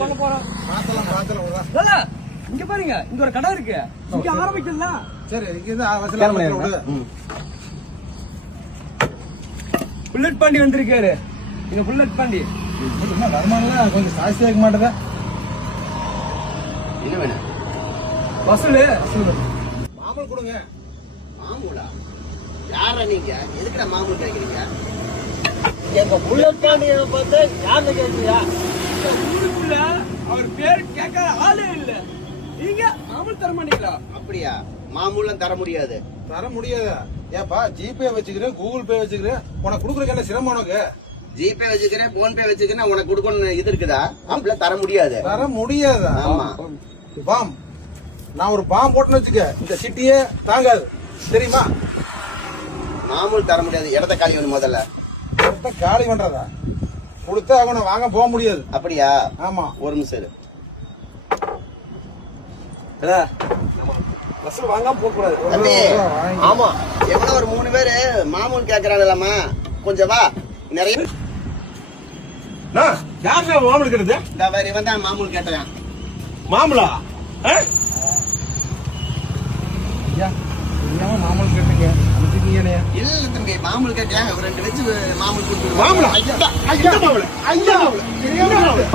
பண்ண போறோம். இங்க பாருங்க, இங்க ஒரு கடை இருக்கு. இங்க ஆரம்பிக்கலாம். சரி, புல்லட் பாண்டி வந்திருக்காரு. இங்க புல்லட் பாண்டி வருமானம் கொஞ்சம் ஜாஸ்தி ஆக மாட்டேதா? என்ன வேணும்? வசூல் மாமூல் கொடுங்க. மாமூலா? யாரா நீங்க? எதுக்குடா மாமூல் கேட்கறீங்க? எங்க புல்லட் பாண்டிய பார்த்து யாருன்னு கேட்கறியா? ஊருக்குள்ள அவர் பேர் கேட்க ஆளே இல்ல. நீங்க மாமூல் தர மாட்டீங்களா? அப்படியா? மாமூலம் தர முடியாது. தர முடியாதா? ஏப்பா ஜிபே வச்சுக்கிறேன், கூகுள் பே வச்சுக்கிறேன், உனக்கு கொடுக்குறதுக்கு என்ன சிரமம்? உனக்கு ஜிபே வச்சுக்கிறேன், போன் பே வச்சுக்கிறேன், உனக்கு கொடுக்கணும் இது இருக்குதா? அப்படிலாம் தர முடியாது. தர முடியாதா? ஆமா. பாம், நான் ஒரு பாம் போட்டுன்னு வச்சுக்க, இந்த சிட்டியே தாங்காது, தெரியுமா? மாமூல் தர முடியாது. இடத்த காலி வேணும் முதல்ல. இடத்த காலி பண்றதா? கொடுத்தா அவனை வாங்க போக முடியாது. அப்படியா? ஆமா. ஒரு நிமிஷம் இரு. வசூல் வாங்காம போக கூடாது. தம்பி, ஆமா, எவ்வளவு ஒரு 3 பேரு மாமூல் கேக்குறாங்களாமா? கொஞ்சம் வா. நிறைய யாருக்கா மாமூல் கேட்டது? இந்த வேற இவன் தான் மாமூல் கேட்டேன். மாமூலா? மாமூல் கேட்டீங்க? இல்ல தம்பி, மாமூல் கேட்டேன். 2 வச்சு மாமூல் கொடுத்து. மாமூலா? ஐயா மாமூல், ஐயா மாமூல்.